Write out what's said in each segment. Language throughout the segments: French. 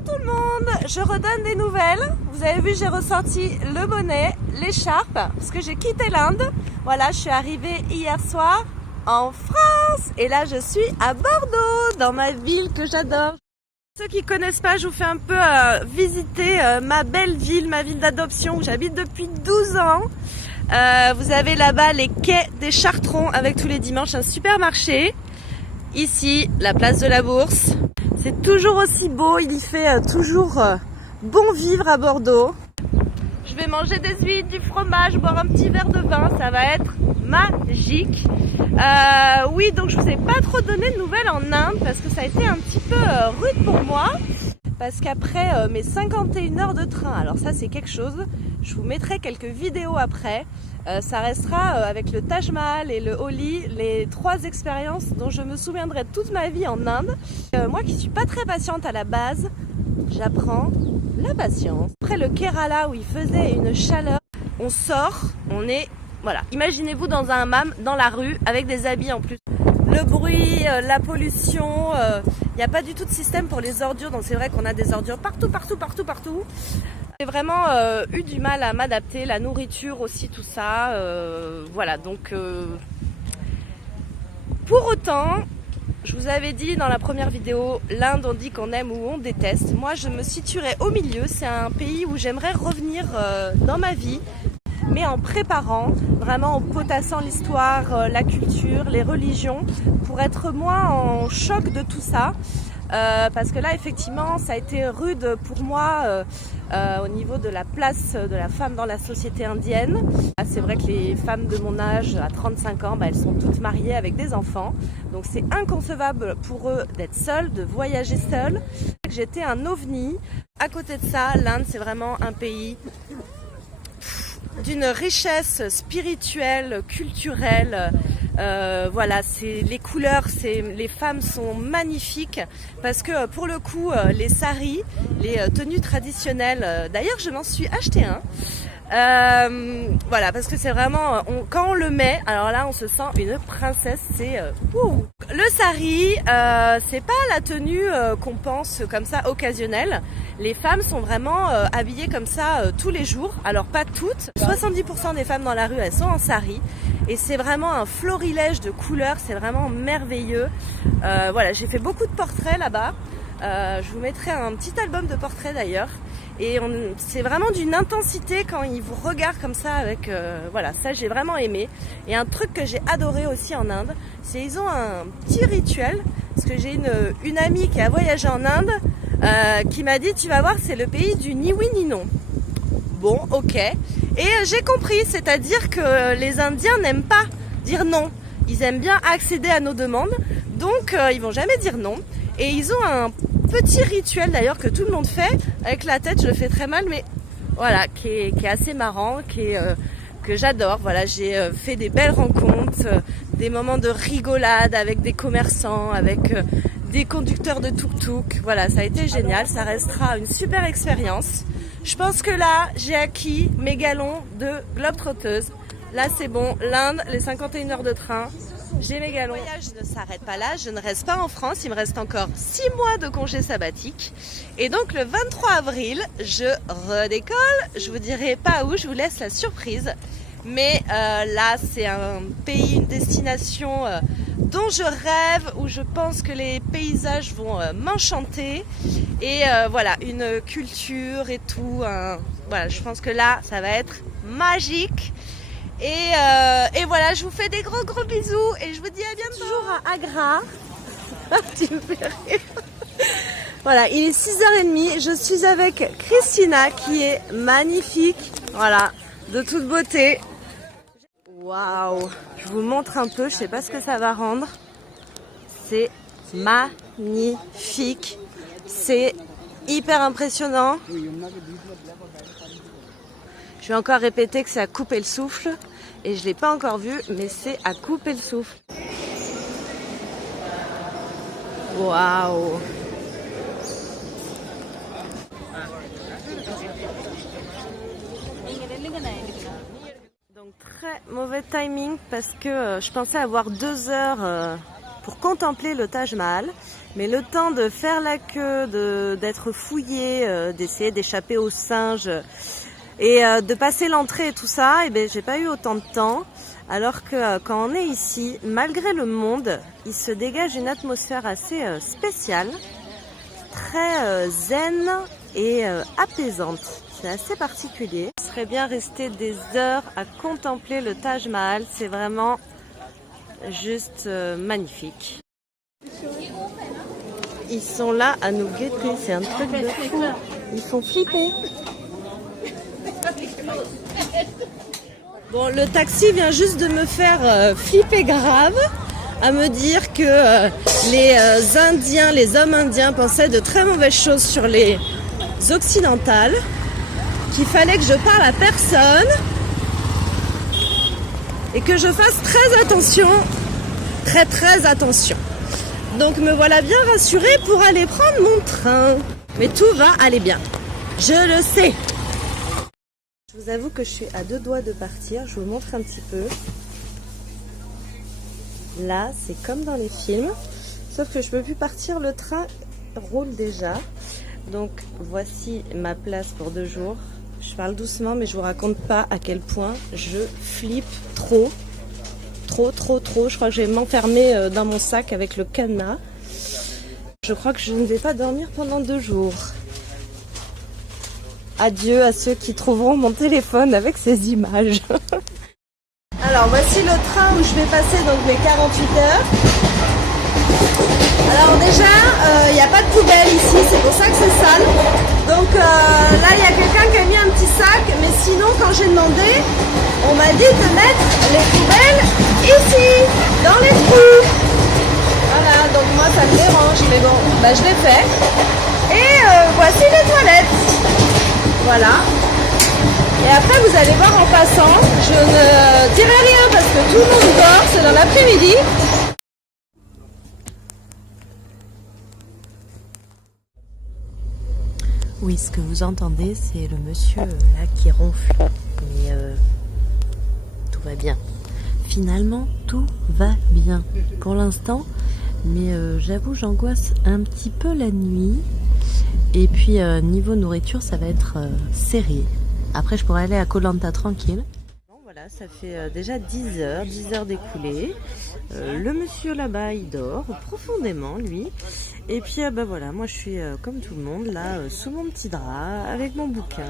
Coucou tout le monde, je redonne des nouvelles. Vous avez vu, j'ai ressorti le bonnet, l'écharpe, parce que j'ai quitté l'Inde. Voilà, je suis arrivée hier soir en France et là je suis à Bordeaux, dans ma ville que j'adore. Ceux qui connaissent pas, je vous fais un peu visiter ma belle ville, ma ville d'adoption où j'habite depuis 12 ans. Vous avez là-bas les quais des Chartrons avec tous les dimanches un supermarché. Ici, la place de la Bourse. C'est toujours aussi beau, il y fait toujours bon vivre à Bordeaux. Je vais manger des huîtres, du fromage, boire un petit verre de vin, ça va être magique. Oui, donc je vous ai pas trop donné de nouvelles en Inde parce que ça a été un petit peu rude pour moi. Parce qu'après mes 51 heures de train, alors ça c'est quelque chose, je vous mettrai quelques vidéos après. Ça restera avec le Taj Mahal et le Holi, les 3 expériences dont je me souviendrai toute ma vie en Inde. Moi qui suis pas très patiente à la base, j'apprends la patience. Après le Kerala où il faisait une chaleur, on sort, on est, voilà, imaginez-vous dans un hammam, dans la rue, avec des habits en plus. Le bruit, la pollution, il n'y a pas du tout de système pour les ordures, donc c'est vrai qu'on a des ordures partout. J'ai vraiment eu du mal à m'adapter, la nourriture aussi, tout ça, voilà, donc pour autant, je vous avais dit dans la première vidéo, l'Inde on dit qu'on aime ou on déteste. Moi je me situerai au milieu, c'est un pays où j'aimerais revenir dans ma vie, mais en préparant, vraiment en potassant l'histoire, la culture, les religions, pour être moins en choc de tout ça. Parce que là effectivement ça a été rude pour moi au niveau de la place de la femme dans la société indienne. C'est vrai que les femmes de mon âge à 35 ans, elles sont toutes mariées avec des enfants, donc c'est inconcevable pour eux d'être seules, de voyager seules. J'étais un ovni. À côté de ça, l'Inde c'est vraiment un pays d'une richesse spirituelle, culturelle. Voilà, c'est les couleurs, les femmes sont magnifiques parce que pour le coup, les saris, les tenues traditionnelles. D'ailleurs, je m'en suis acheté un. Voilà, parce que c'est vraiment, quand on le met, alors là, on se sent une princesse. C'est le sari, c'est pas la tenue qu'on pense comme ça occasionnelle. Les femmes sont vraiment habillées comme ça tous les jours. Alors pas toutes. 70% des femmes dans la rue, elles sont en sari. Et c'est vraiment un florilège de couleurs. C'est vraiment merveilleux. Voilà, j'ai fait beaucoup de portraits là-bas. Je vous mettrai un petit album de portraits d'ailleurs. Et c'est vraiment d'une intensité quand ils vous regardent comme ça avec... voilà, ça j'ai vraiment aimé. Et un truc que j'ai adoré aussi en Inde, c'est ils ont un petit rituel. Parce que j'ai une amie qui a voyagé en Inde qui m'a dit, tu vas voir, c'est le pays du ni oui ni non. Bon, ok. Et j'ai compris, c'est-à-dire que les Indiens n'aiment pas dire non. Ils aiment bien accéder à nos demandes, donc ils vont jamais dire non. Et ils ont un petit rituel d'ailleurs que tout le monde fait, avec la tête, je le fais très mal, mais voilà, qui est assez marrant, que j'adore. Voilà, j'ai fait des belles rencontres, des moments de rigolade avec des commerçants, avec des conducteurs de tuk-tuk. Voilà, ça a été génial, ça restera une super expérience. Je pense que là, j'ai acquis mes galons de globe-trotteuse. Là, c'est bon, l'Inde, les 51 heures de train, j'ai mes galons. Le voyage ne s'arrête pas là, je ne reste pas en France, il me reste encore 6 mois de congé sabbatique. Et donc le 23 avril, je redécolle, je vous dirai pas où, je vous laisse la surprise. Mais là, c'est un pays, une destination dont je rêve, où je pense que les paysages vont m'enchanter. Et voilà, une culture et tout. Voilà, je pense que là, ça va être magique. Et voilà, je vous fais des gros bisous et je vous dis à bientôt. Toujours à Agra. Tu me fais rire. Voilà, il est 6h30. Je suis avec Christina qui est magnifique. Voilà, de toute beauté. Waouh! Je vous montre un peu, je sais pas ce que ça va rendre. C'est magnifique. C'est hyper impressionnant. Je vais encore répéter que c'est à couper le souffle. Et je ne l'ai pas encore vu, mais c'est à couper le souffle. Waouh! Donc très mauvais timing parce que je pensais avoir 2 heures pour contempler le Taj Mahal. Mais le temps de faire la queue, d'être fouillé, d'essayer d'échapper aux singes et de passer l'entrée et tout ça, eh ben, j'ai pas eu autant de temps. Alors que quand on est ici, malgré le monde, il se dégage une atmosphère assez spéciale, très zen et apaisante. C'est assez particulier. Il serait bien resté des heures à contempler le Taj Mahal. C'est vraiment juste magnifique. Ils sont là à nous guetter. C'est un truc de fou. Ils font flipper. Bon, le taxi vient juste de me faire flipper grave, à me dire que les Indiens, les hommes indiens pensaient de très mauvaises choses sur les occidentales, qu'il fallait que je parle à personne et que je fasse très attention, très attention. Donc me voilà bien rassurée pour aller prendre mon train. Mais tout va aller bien, je le sais. Je vous avoue que je suis à 2 doigts de partir, je vous montre un petit peu. Là, c'est comme dans les films, sauf que je peux plus partir, le train roule déjà. Donc voici ma place pour 2 jours. Je parle doucement, mais je vous raconte pas à quel point je flippe trop. Je crois que je vais m'enfermer dans mon sac avec le cadenas. Je crois que je ne vais pas dormir pendant 2 jours. Adieu à ceux qui trouveront mon téléphone avec ces images. Alors voici le train où je vais passer donc mes 48 heures. Alors déjà, il n'y a pas de poubelle ici, c'est pour ça que c'est sale. Donc là, il y a quelqu'un qui a mis un petit sac, mais sinon, quand j'ai demandé, on m'a dit de mettre les poubelles ici, dans les trous. Voilà, donc moi, ça me dérange, mais bon, bah, je l'ai fait. Et voici les toilettes. Voilà. Et après, vous allez voir en passant, je ne dirai rien parce que tout le monde dort, c'est dans l'après-midi. Oui, ce que vous entendez, c'est le monsieur là qui ronfle. Mais tout va bien. Finalement, tout va bien pour l'instant. Mais j'avoue, j'angoisse un petit peu la nuit. Et puis, niveau nourriture, ça va être serré. Après, je pourrais aller à Koh Lanta tranquille. Bon, voilà, ça fait déjà 10 heures d'écoulées. Le monsieur là-bas, il dort profondément, lui. Et puis, bah voilà, moi je suis comme tout le monde, là, sous mon petit drap, avec mon bouquin.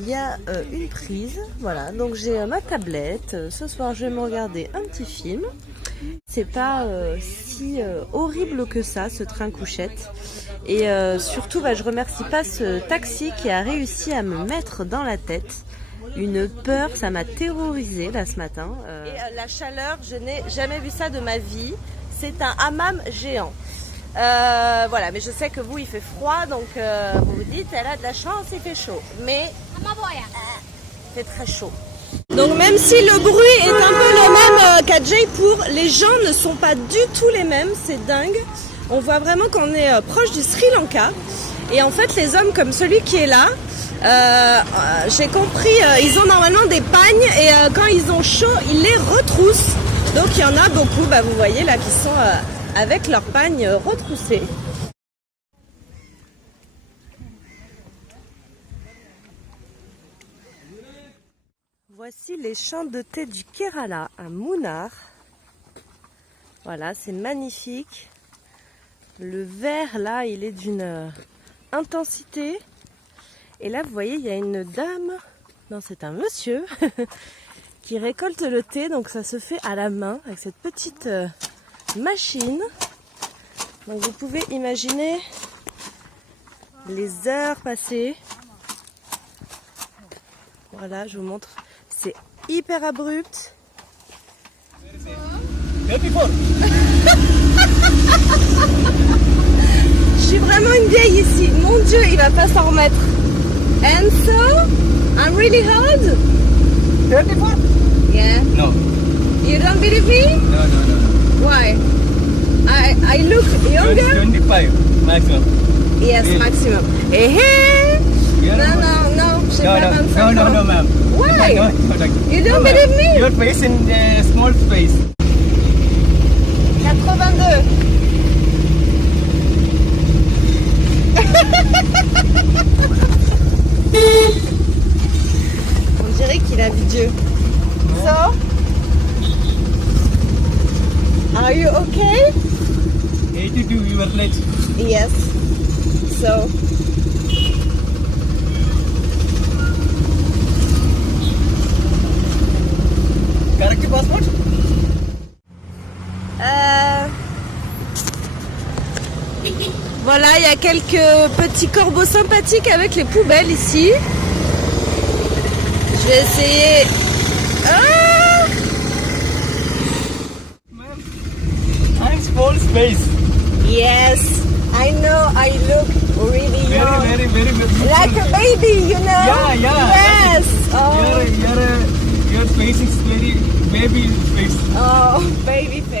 Il y a une prise, voilà, donc j'ai ma tablette. Ce soir, je vais me regarder un petit film. C'est pas si horrible que ça, ce train couchette. Et surtout, bah, je remercie pas ce taxi qui a réussi à me mettre dans la tête une peur, ça m'a terrorisée là ce matin. Et la chaleur, je n'ai jamais vu ça de ma vie. C'est un hammam géant. Voilà, mais je sais que vous, il fait froid, donc vous vous dites, elle a de la chance, il fait chaud. Mais c'est très chaud. Donc même si le bruit est un peu le même qu'à Jaipur, les gens ne sont pas du tout les mêmes, c'est dingue. On voit vraiment qu'on est proche du Sri Lanka. Et en fait, les hommes comme celui qui est là, j'ai compris, ils ont normalement des pagnes et quand ils ont chaud, ils les retroussent. Donc il y en a beaucoup, bah, vous voyez là, qui sont avec leurs pagnes retroussées. Voici les champs de thé du Kerala à Munnar. Voilà, c'est magnifique. Le vert là, il est d'une intensité. Et là, vous voyez, il y a une dame, non, c'est un monsieur, qui récolte le thé. Donc ça se fait à la main avec cette petite machine. Donc vous pouvez imaginer les heures passées. Voilà, je vous montre. C'est hyper abrupt. Je suis vraiment une vieille ici. Mon Dieu, il va pas s'en remettre. And so, I'm really old. 34? Yeah. No. You don't believe me? No. Why? I look younger? 25 maximum. Yes, Yeah. maximum. Hey. No, j'ai pas 25 ans. No, ma'am. Why? No. You don't No, believe me? Your face in a small space. 80 Are you okay? 82, you were late. Yes. So. Correct passport? Voilà, il y a quelques petits corbeaux sympathiques avec les poubelles ici. Je vais essayer. Ah! Ma'am, I'm small space. Yes, I know. I look really young, Very beautiful. like a baby, you know. Yeah. Yes. Oh, Your face is very baby face. oh, baby face.